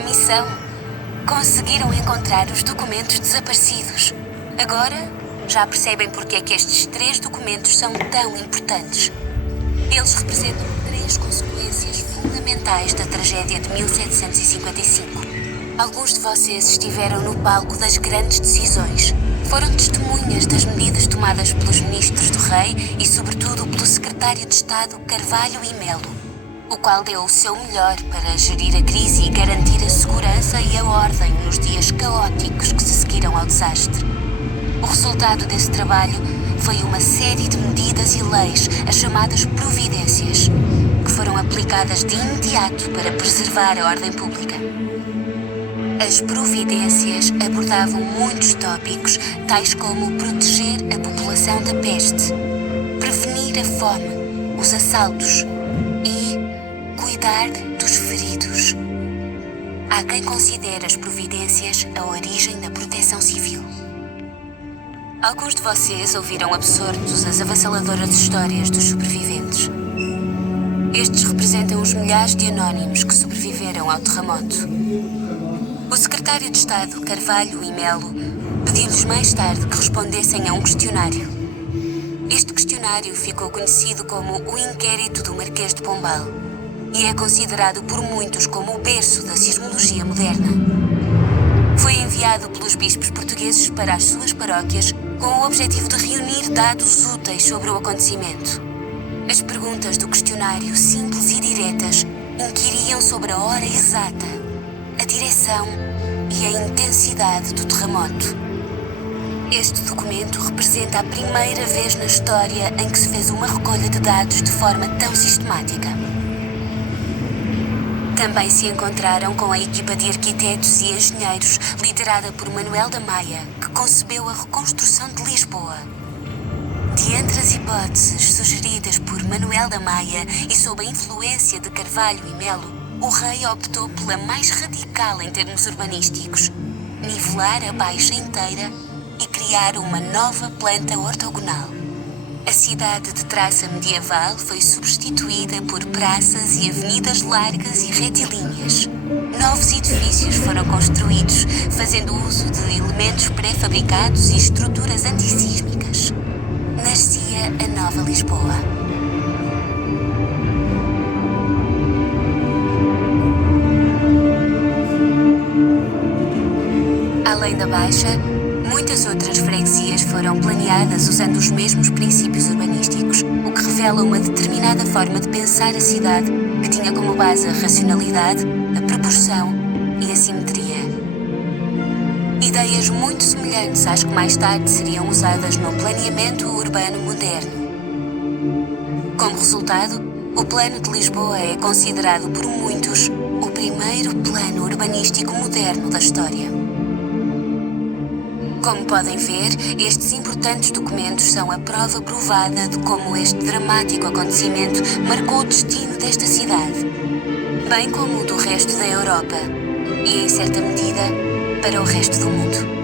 missão. Conseguiram encontrar os documentos desaparecidos. Agora, já percebem porque é que estes 3 documentos são tão importantes. Eles representam 3 consequências fundamentais da tragédia de 1755. Alguns de vocês estiveram no palco das grandes decisões. Foram testemunhas das medidas tomadas pelos ministros do rei e, sobretudo, pelo secretário de Estado Carvalho e Melo, o qual deu o seu melhor para gerir a crise e garantir a segurança e a ordem nos dias caóticos que se seguiram ao desastre. O resultado desse trabalho foi uma série de medidas e leis, as chamadas providências, que foram aplicadas de imediato para preservar a ordem pública. As providências abordavam muitos tópicos, tais como proteger a população da peste, prevenir a fome, os assaltos e cuidar dos feridos. Há quem considere as providências a origem da proteção civil. Alguns de vocês ouviram absortos as avassaladoras histórias dos sobreviventes. Estes representam os milhares de anónimos que sobreviveram ao terremoto. O secretário de Estado, Carvalho e Melo, pediu-lhes mais tarde que respondessem a um questionário. Este questionário ficou conhecido como o Inquérito do Marquês de Pombal e é considerado por muitos como o berço da sismologia moderna. Foi enviado pelos bispos portugueses para as suas paróquias com o objetivo de reunir dados úteis sobre o acontecimento. As perguntas do questionário, simples e diretas, inquiriam sobre a hora exata, a direção e a intensidade do terremoto. Este documento representa a primeira vez na história em que se fez uma recolha de dados de forma tão sistemática. Também se encontraram com a equipa de arquitetos e engenheiros liderada por Manuel da Maia, que concebeu a reconstrução de Lisboa. De entre as hipóteses sugeridas por Manuel da Maia e sob a influência de Carvalho e Melo, o rei optou pela mais radical em termos urbanísticos: nivelar a baixa inteira e criar uma nova planta ortogonal. A cidade de traça medieval foi substituída por praças e avenidas largas e retilíneas. Novos edifícios foram construídos, fazendo uso de elementos pré-fabricados e estruturas antissísmicas. Nascia a Nova Lisboa. Além da Baixa, muitas outras freguesias foram planeadas usando os mesmos princípios urbanísticos, o que revela uma determinada forma de pensar a cidade que tinha como base a racionalidade, a proporção e a simetria. Ideias muito semelhantes às que mais tarde seriam usadas no planeamento urbano moderno. Como resultado, o Plano de Lisboa é considerado por muitos o primeiro plano urbanístico moderno da história. Como podem ver, estes importantes documentos são a prova provada de como este dramático acontecimento marcou o destino desta cidade, bem como o do resto da Europa e, em certa medida, para o resto do mundo.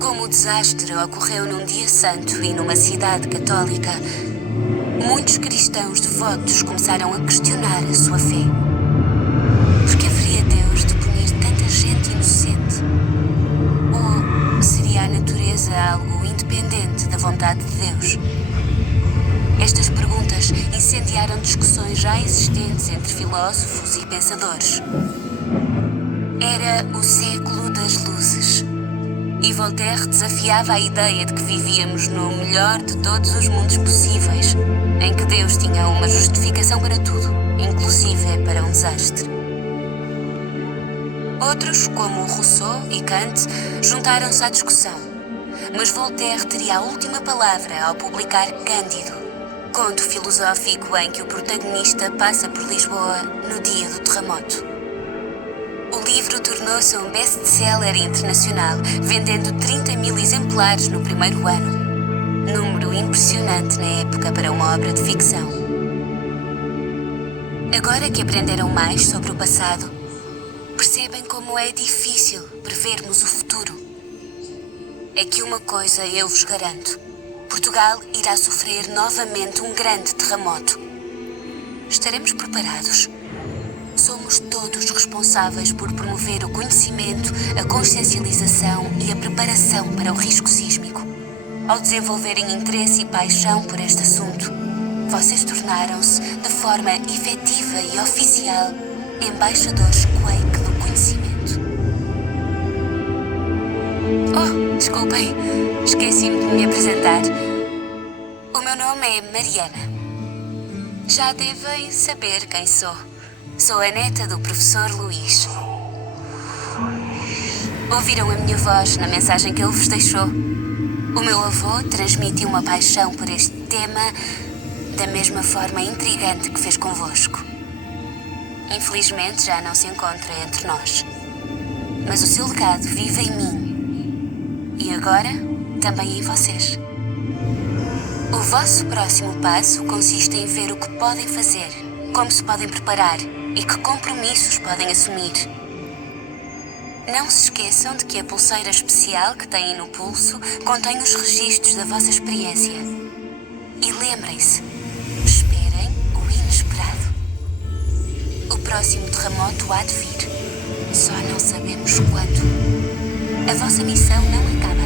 Como o desastre ocorreu num dia santo e numa cidade católica, muitos cristãos devotos começaram a questionar a sua fé. Por que haveria Deus de punir tanta gente inocente? Ou seria a natureza algo independente da vontade de Deus? Estas perguntas incendiaram discussões já existentes entre filósofos e pensadores. Era o século das luzes. E Voltaire desafiava a ideia de que vivíamos no melhor de todos os mundos possíveis, em que Deus tinha uma justificação para tudo, inclusive para um desastre. Outros, como Rousseau e Kant, juntaram-se à discussão, mas Voltaire teria a última palavra ao publicar Cândido, conto filosófico em que o protagonista passa por Lisboa no dia do terremoto. O livro tornou-se um best-seller internacional, vendendo 30.000 exemplares no primeiro ano. Número impressionante na época para uma obra de ficção. Agora que aprenderam mais sobre o passado, percebem como é difícil prevermos o futuro. É que uma coisa eu vos garanto: Portugal irá sofrer novamente um grande terremoto. Estaremos preparados. Somos todos responsáveis por promover o conhecimento, a consciencialização e a preparação para o risco sísmico. Ao desenvolverem interesse e paixão por este assunto, vocês tornaram-se, de forma efetiva e oficial, embaixadores Quake do conhecimento. Oh, desculpem, esqueci-me de me apresentar. O meu nome é Mariana. Já devem saber quem sou. Sou a neta do professor Luís. Ouviram a minha voz na mensagem que ele vos deixou? O meu avô transmitiu uma paixão por este tema da mesma forma intrigante que fez convosco. Infelizmente já não se encontra entre nós. Mas o seu legado vive em mim. E agora, também em vocês. O vosso próximo passo consiste em ver o que podem fazer, como se podem preparar e que compromissos podem assumir. Não se esqueçam de que a pulseira especial que têm no pulso contém os registros da vossa experiência. E lembrem-se, esperem o inesperado. O próximo terremoto há de vir. Só não sabemos quando. A vossa missão não acaba